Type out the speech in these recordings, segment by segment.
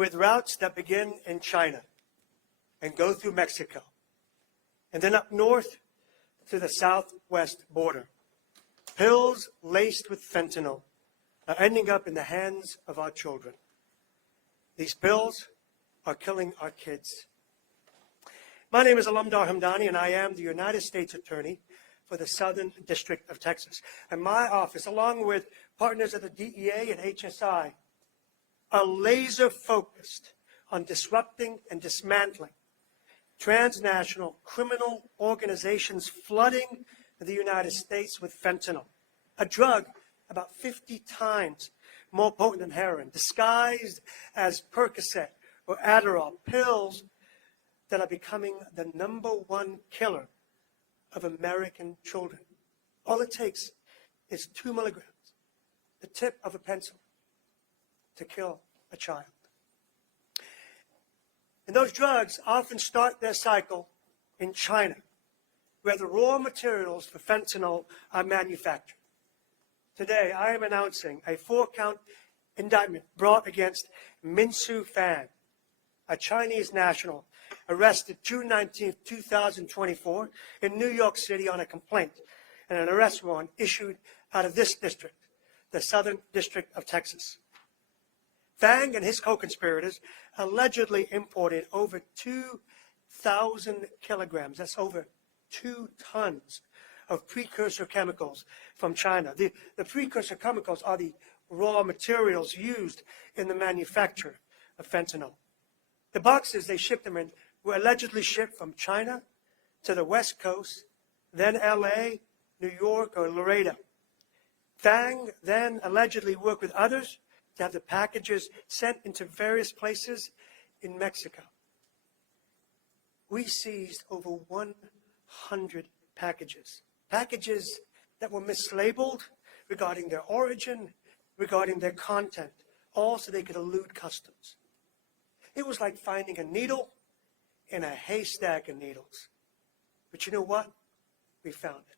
with routes that begin in China and go through Mexico, and then up north to the southwest border. Pills laced with fentanyl are ending up in the hands of our children. These pills are killing our kids. My name is Alamdar Hamdani, and I am the United States Attorney for the Southern District of Texas. And my office, along with partners at the DEA and HSI, are laser focused on disrupting and dismantling transnational criminal organizations flooding the United States with fentanyl, a drug about 50 times more potent than heroin, disguised as Percocet or Adderall, pills that are becoming the #1 killer of American children. All it takes is 2 milligrams, the tip of a pencil, to kill a child. And those drugs often start their cycle in China, where the raw materials for fentanyl are manufactured. Today, I am announcing a 4-count indictment brought against Minsu Fan, a Chinese national arrested June 19, 2024 in New York City on a complaint and an arrest warrant issued out of this district, the Southern District of Texas. Fang and his co-conspirators allegedly imported over 2,000 kilograms, that's over 2 tons, of precursor chemicals from China. The precursor chemicals are the raw materials used in the manufacture of fentanyl. The boxes they shipped them in were allegedly shipped from China to the West Coast, then LA, New York, or Laredo. Fang then allegedly worked with others to have the packages sent into various places in Mexico. We seized over 100 packages that were mislabeled regarding their origin, regarding their content, all so they could elude customs. It was like finding a needle in a haystack of needles. But you know what? We found it.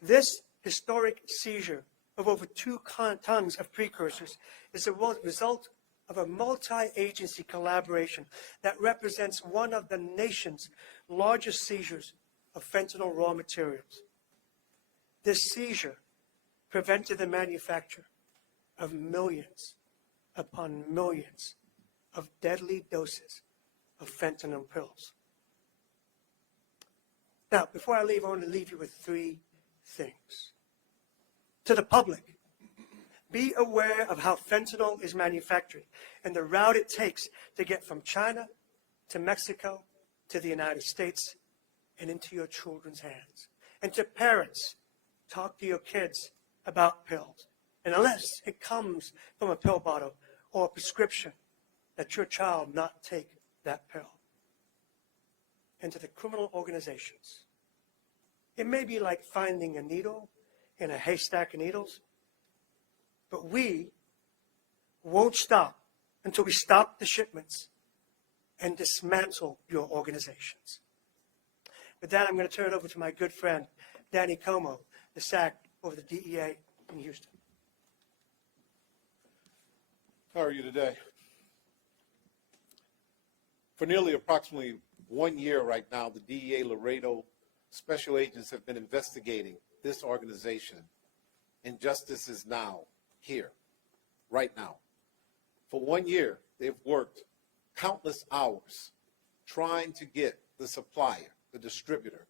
This historic seizure of over 2 tons of precursors is a result of a multi-agency collaboration that represents one of the nation's largest seizures of fentanyl raw materials. This seizure prevented the manufacture of millions upon millions of deadly doses of fentanyl pills. Now, before I leave, I want to leave you with 3 things. To the public, be aware of how fentanyl is manufactured and the route it takes to get from China to Mexico to the United States and into your children's hands. And to parents, talk to your kids about pills. And unless it comes from a pill bottle or a prescription, that your child not take that pill. And to the criminal organizations, it may be like finding a needle in a haystack of needles, but we won't stop until we stop the shipments and dismantle your organizations. With that, I'm going to turn it over to my good friend, Danny Comeaux, the SAC over the DEA in Houston. How are you today? For nearly approximately 1 year right now, the DEA Laredo special agents have been investigating this organization, and justice is now here, right now. For 1 year, they've worked countless hours trying to get the supplier, the distributor.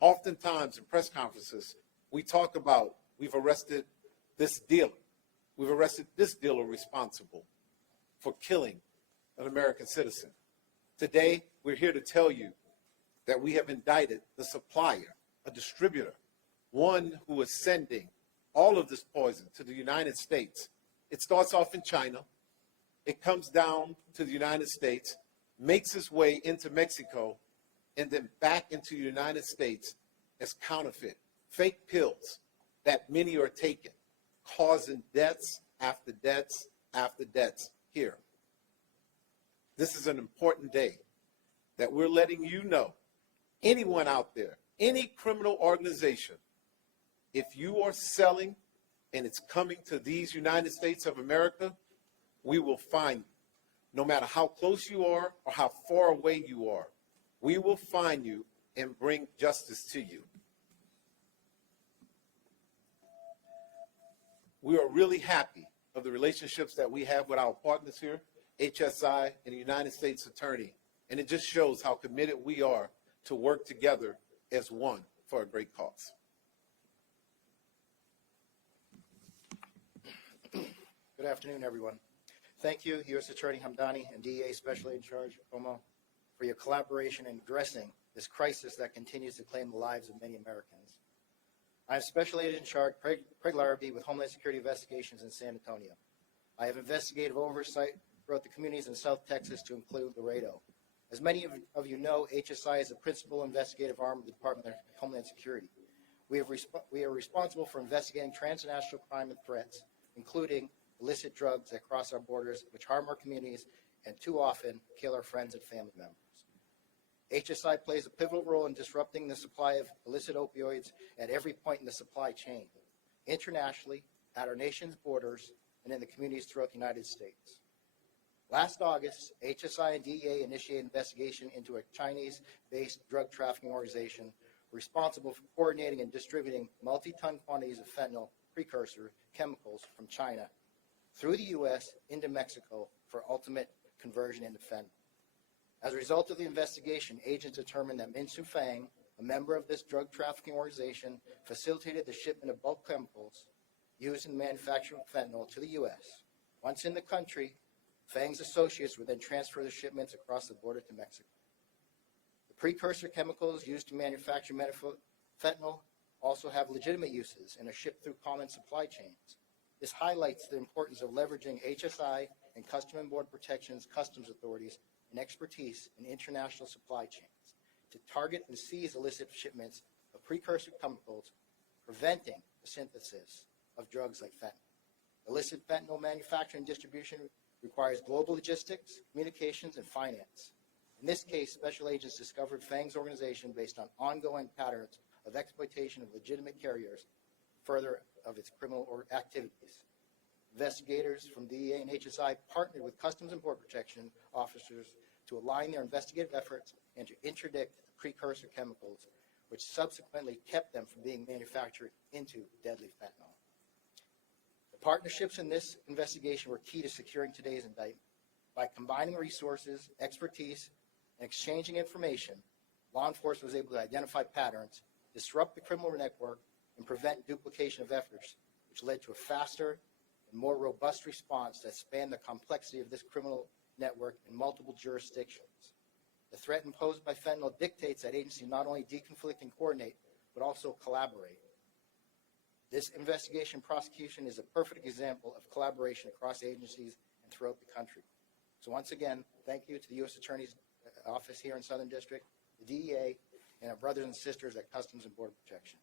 Oftentimes in press conferences, we talk about we've arrested this dealer. We've arrested this dealer responsible for killing an American citizen. Today, we're here to tell you that we have indicted the supplier, a distributor, one who is sending all of this poison to the United States. It starts off in China. It comes down to the United States, makes its way into Mexico, and then back into the United States as counterfeit, fake pills that many are taking, causing deaths after deaths after deaths here. This is an important day that we're letting you know, anyone out there, any criminal organization, if you are selling and it's coming to these United States of America, we will find you. No matter how close you are or how far away you are, we will find you and bring justice to you. We are really happy of the relationships that we have with our partners here, HSI and the United States Attorney, and it just shows how committed we are to work together as one for a great cause. Good afternoon, everyone. Thank you, U.S. Attorney Hamdani and DEA Special Agent in Charge Comeaux, for your collaboration in addressing this crisis that continues to claim the lives of many Americans. I am Special Agent in Charge Craig Larrabee with Homeland Security Investigations in San Antonio. I have investigative oversight throughout the communities in South Texas to include Laredo. As many of you know, HSI is the principal investigative arm of the Department of Homeland Security. We are responsible for investigating transnational crime and threats, including illicit drugs that cross our borders, which harm our communities and too often kill our friends and family members. HSI plays a pivotal role in disrupting the supply of illicit opioids at every point in the supply chain, internationally, at our nation's borders, and in the communities throughout the United States. Last August, HSI and DEA initiated an investigation into a Chinese-based drug trafficking organization responsible for coordinating and distributing multi-ton quantities of fentanyl precursor chemicals from China through the U.S. into Mexico for ultimate conversion into fentanyl. As a result of the investigation, agents determined that Min Su Fang, a member of this drug trafficking organization, facilitated the shipment of bulk chemicals used in the manufacture of fentanyl to the U.S. Once in the country, Fang's associates would then transfer the shipments across the border to Mexico. The precursor chemicals used to manufacture fentanyl also have legitimate uses and are shipped through common supply chains. This highlights the importance of leveraging HSI and Customs and Border Protection's customs authorities and expertise in international supply chains to target and seize illicit shipments of precursor chemicals, preventing the synthesis of drugs like fentanyl. Illicit fentanyl manufacturing and distribution requires global logistics, communications, and finance. In this case, special agents discovered Fang's organization based on ongoing patterns of exploitation of legitimate carriers, further of its criminal activities. Investigators from DEA and HSI partnered with Customs and Border Protection officers to align their investigative efforts and to interdict the precursor chemicals, which subsequently kept them from being manufactured into deadly fentanyl. The partnerships in this investigation were key to securing today's indictment. By combining resources, expertise, and exchanging information, law enforcement was able to identify patterns, disrupt the criminal network, and prevent duplication of efforts, which led to a faster and more robust response that spanned the complexity of this criminal network in multiple jurisdictions. The threat imposed by fentanyl dictates that agencies not only deconflict and coordinate, but also collaborate. This investigation prosecution is a perfect example of collaboration across agencies and throughout the country. So once again, thank you to the U.S. Attorney's Office here in Southern District, the DEA, and our brothers and sisters at Customs and Border Protection.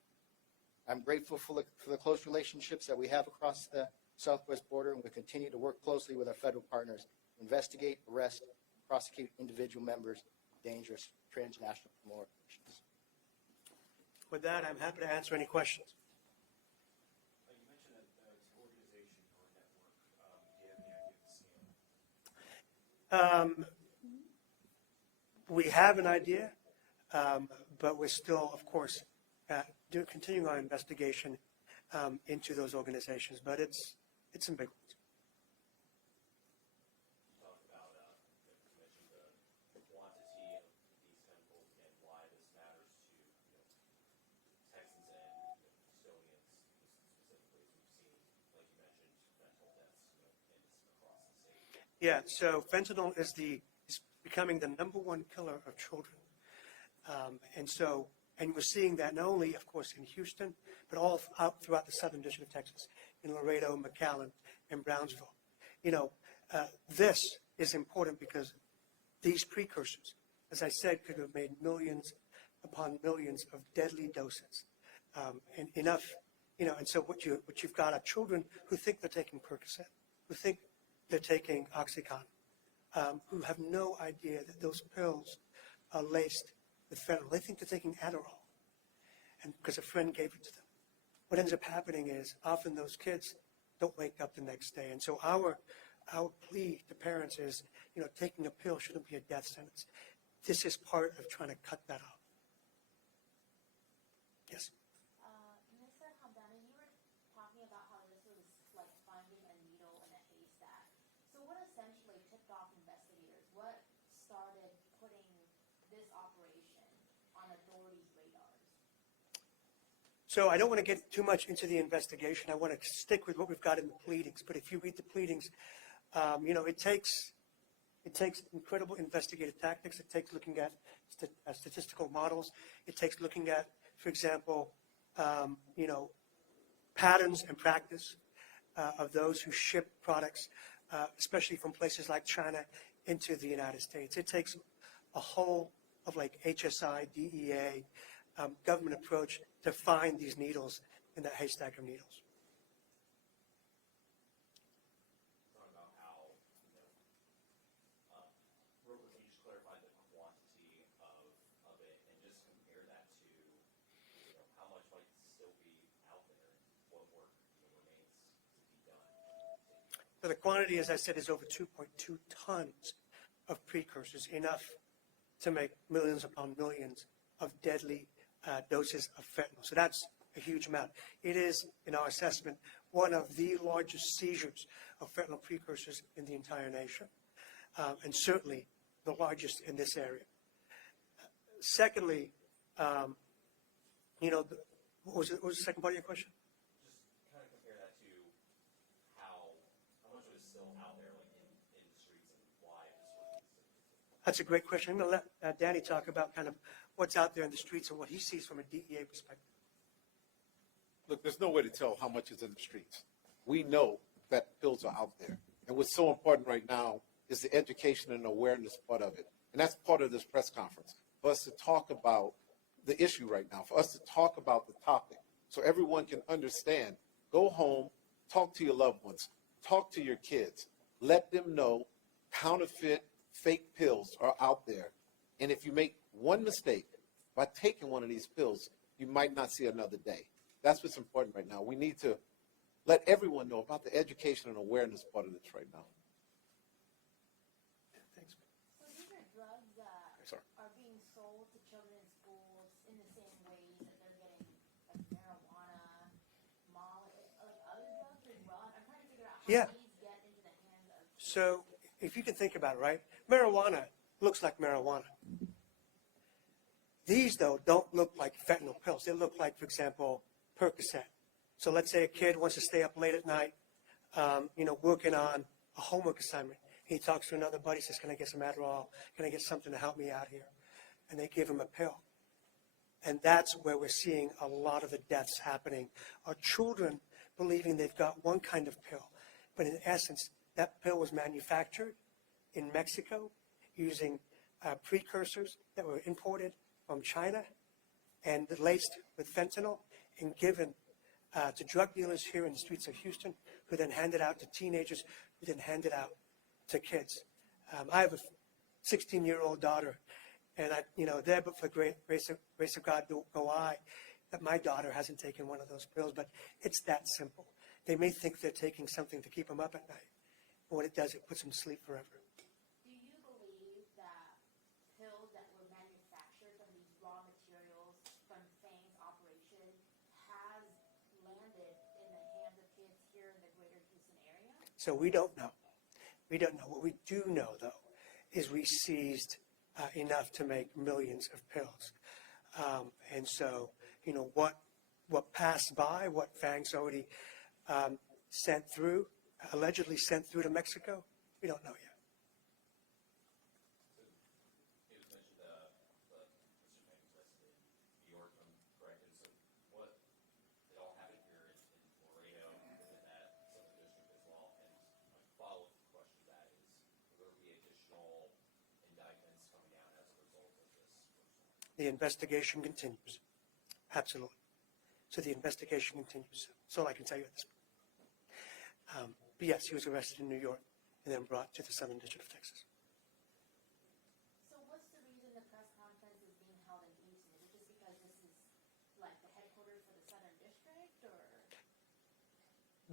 I'm grateful for the close relationships that we have across the southwest border, and we continue to work closely with our federal partners to investigate, arrest, and prosecute individual members of dangerous transnational criminal organizations. With that, I'm happy to answer any questions. You mentioned that it's an organization or a network. Do you have any idea of the scale? We have an idea, but we're still, of course, continuing our investigation into those organizations. But it's some big ones. Talk about, you mentioned the quantity of these chemicals and why this matters to Texans and custodians specifically, as we've seen, like you mentioned, fentanyl deaths across the state. Yeah, so fentanyl is becoming the #1 killer of children. And we're seeing that not only, of course, in Houston, but all out throughout the Southern District of Texas, in Laredo, McAllen, and Brownsville. This is important because these precursors, as I said, could have made millions upon millions of deadly doses. And enough, and so what you've got are children who think they're taking Percocet, who think they're taking Oxycontin, who have no idea that those pills are laced with fentanyl. They think they're taking Adderall, and because a friend gave it to them. What ends up happening is often those kids don't wake up the next day, and so our plea to parents is, taking a pill shouldn't be a death sentence. This is part of trying to cut that out. Yes. Mr. Hamdani, you were talking about how this was like finding a needle in a haystack. So what essentially tipped off investigators? What started putting this operation on authorities' radars? So I don't want to get too much into the investigation. I want to stick with what we've got in the pleadings. But if you read the pleadings, it takes incredible investigative tactics. It takes looking at statistical models. It takes looking at, for example, patterns and practice of those who ship products, especially from places like China, into the United States. It takes a whole of like HSI, DEA, government approach to find these needles in that haystack of needles. Talking about how, Robert, can you just clarify the quantity of it and just compare that to, how much might still be out there, what work remains to be done? So the quantity, as I said, is over 2.2 tons of precursors, enough to make millions upon millions of deadly doses of fentanyl. So that's a huge amount. It is, in our assessment, one of the largest seizures of fentanyl precursors in the entire nation, and certainly the largest in this area. Secondly, what was the second part of your question? Just kind of compare that to how much of it is still out there, like in the streets, and why this work is. That's a great question. I'm going to let Danny talk about kind of what's out there in the streets and what he sees from a DEA perspective. Look, there's no way to tell how much is in the streets. We know that pills are out there. And what's so important right now is the education and awareness part of it. And that's part of this press conference, for us to talk about the issue right now, for us to talk about the topic so everyone can understand. Go home, talk to your loved ones, talk to your kids. Let them know counterfeit, fake pills are out there. And if you make one mistake by taking one of these pills, you might not see another day. That's what's important right now. We need to let everyone know about the education and awareness part of this right now. Thanks. So these are drugs that Sorry. are being sold to children in schools in the same ways that they're getting like marijuana, Molly, like other drugs as well. I'm trying to figure out how Yeah. these get into the hands of kids. So if you can think about it, right? Marijuana looks like marijuana. These, though, don't look like fentanyl pills. They look like, for example, Percocet. So let's say a kid wants to stay up late at night, working on a homework assignment. He talks to another buddy, says, "Can I get some Adderall? Can I get something to help me out here?" And they give him a pill. And that's where we're seeing a lot of the deaths happening, are children believing they've got one kind of pill. But in essence, that pill was manufactured in Mexico using precursors that were imported from China and laced with fentanyl and given to drug dealers here in the streets of Houston, who then hand it out to teenagers, who then hand it out to kids. I have a 16-year-old daughter, and there but for grace of God go I, that my daughter hasn't taken one of those pills. But it's that simple. They may think they're taking something to keep them up at night, but what it does, it puts them to sleep forever. Do you believe that pills that were manufactured from these raw materials from Fang's operation has landed in the hands of kids here in the greater Houston area? So we don't know. We don't know. What we do know, though, is we seized enough to make millions of pills. And so, what passed by, what Fang's already allegedly sent through to Mexico, we don't know yet. It was mentioned Mr. Fang was arrested in New York, if I'm correct. And so what, it all happened here in Laredo, within that Southern District as well. And my follow-up question to that is, will there be additional indictments coming out as a result of this? The investigation continues. Absolutely. So the investigation continues. That's all I can tell you at this point. But yes, he was arrested in New York and then brought to the Southern District of Texas. So what's the reason the press conference is being held in Houston? Is it just because this is like the headquarters for the Southern District, or?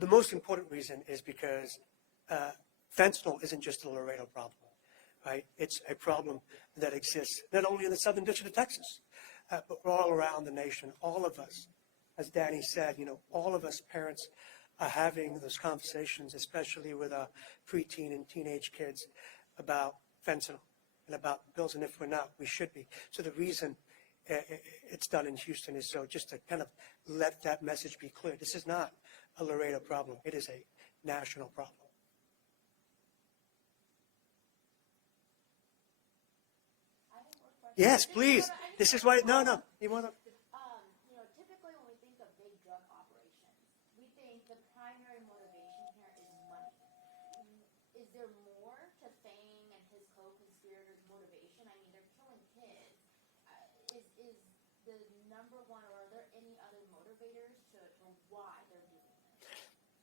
The most important reason is because Fentanyl isn't just a Laredo problem, right? It's a problem that exists not only in the Southern District of Texas, but all around the nation. All of us, as Danny said, all of us parents are having those conversations, especially with our preteen and teenage kids, about fentanyl and about pills. And if we're not, we should be. So the reason it's done in Houston is so just to kind of let that message be clear. This is not a Laredo problem. It is a national problem. Yes, please. This is why. No. You want to? Typically when we think of big drug operations, we think the primary motivation here is money. Is there more to Fang and his co-conspirators' motivation? I mean, they're killing kids. Is the number one, or are there any other motivators to why they're doing this?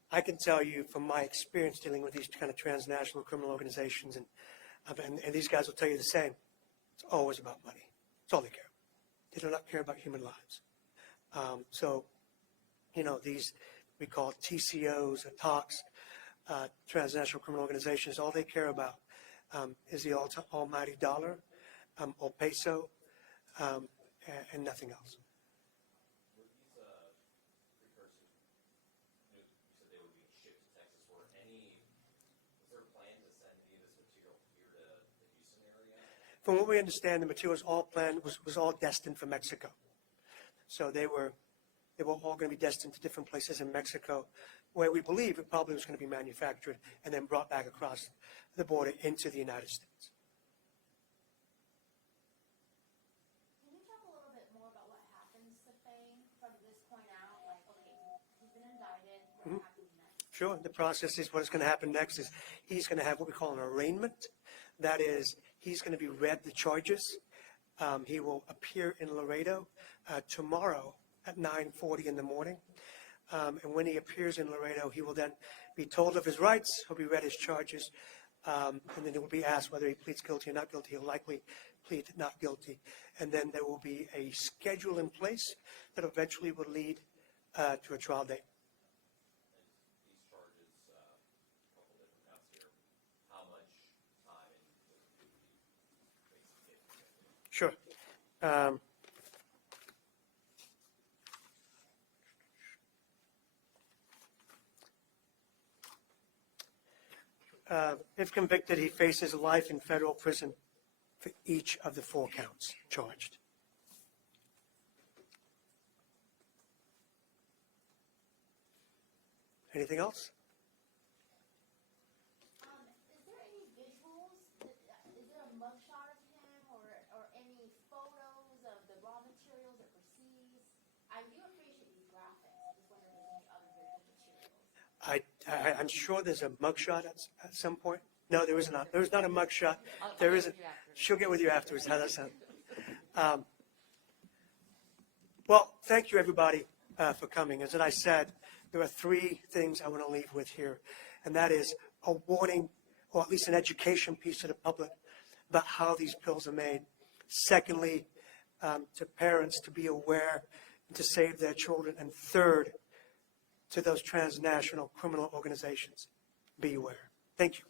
I can tell you from my experience dealing with these kind of transnational criminal organizations, and these guys will tell you the same. It's always about money. That's all they care. They do not care about human lives. These we call TCOs or TOCs, transnational criminal organizations. All they care about is the almighty dollar or peso and nothing else. Were these precursors, you said they were being shipped to Texas, was there a plan to send any of this material here to the Houston area? From what we understand, the material was all planned, was all destined for Mexico. So they were all going to be destined to different places in Mexico, where we believe it probably was going to be manufactured and then brought back across the border into the United States. Can you talk a little bit more about what happens to Fang from this point out? Like, okay, he's been indicted. What happens next? Sure. The process is what's going to happen next is he's going to have what we call an arraignment. That is, he's going to be read the charges. He will appear in Laredo tomorrow at 9:40 in the morning. And when he appears in Laredo, he will then be told of his rights. He'll be read his charges. And then he will be asked whether he pleads guilty or not guilty. He'll likely plead not guilty. And then there will be a schedule in place that eventually will lead to a trial date. These charges, a couple different counts here, how much time would be basically convicted? Sure. If convicted, he faces life in federal prison for each of the 4 counts charged. Anything else? Is there any visuals? Is there a mugshot of him or any photos of the raw materials that were seized? I do appreciate these graphics. I just wonder if there's any other visual materials. I'm sure there's a mugshot at some point. No, there is not. There is not a mugshot. There isn't. She'll get with you afterwards. How does that sound? Well, thank you, everybody, for coming. As I said, there are 3 things I want to leave with here, and that is a warning, or at least an education piece to the public about how these pills are made. Secondly, to parents to be aware and to save their children. And third, to those transnational criminal organizations, be aware. Thank you.